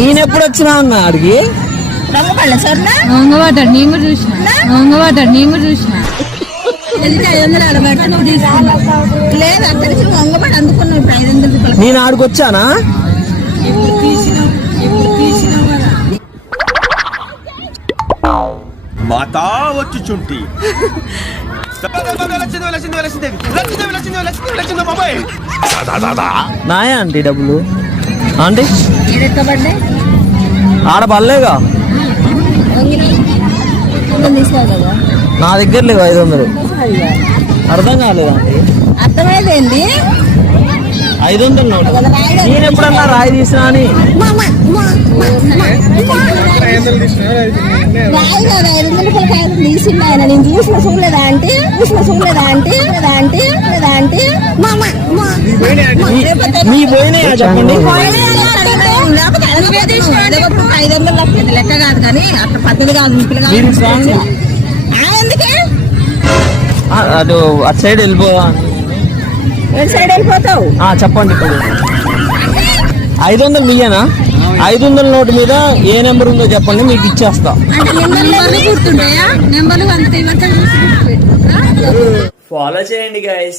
ఈయన ఎప్పుడు వచ్చినా అన్న అడిగి వంగబడ్డాడు, నేను కూడా చూసిన. లేదు అక్కడికి వంగబడి అందుకున్నావు. ఇప్పుడు 500 రూపాయలు నేను ఆడికి వచ్చానా? మాతా వచ్చి చుంటి నాయా ఆంటీ డబ్బులు? ఆంటీ ఎక్కబడ్డాయి ఆడ పడలేగా, తీసుకోవాలి కదా. నా దగ్గర లేవు 500. అర్థం కాలేదు ఆంటీ. అర్థమైంది 500 నోటు. నేను ఎప్పుడన్నా రాయి తీసినా అని. రాయి కదా 500 రూపాయల కాయలు తీసిండు ఆయన. నేను చూసిన చూడలేదా అంటే మీ పోయినాయా చెప్పండి. 500 లెక్క కాదు కానీ అట్లా పద్ధతి కాదు. మీరు స్ట్రాంగ్ ఎందుకే అటు అటు సైడ్ వెళ్ళిపోదా? సైడ్ వెళ్ళిపోతావు. చెప్పండి. ఇప్పుడు 500 మిలియనా? 500 నోటు మీద ఏ నెంబర్ ఉందో చెప్పండి, మీకు ఇచ్చేస్తా. గుర్తుంటాయా నెంబర్లు? అంతే ఫాలో చేయండి గైస్.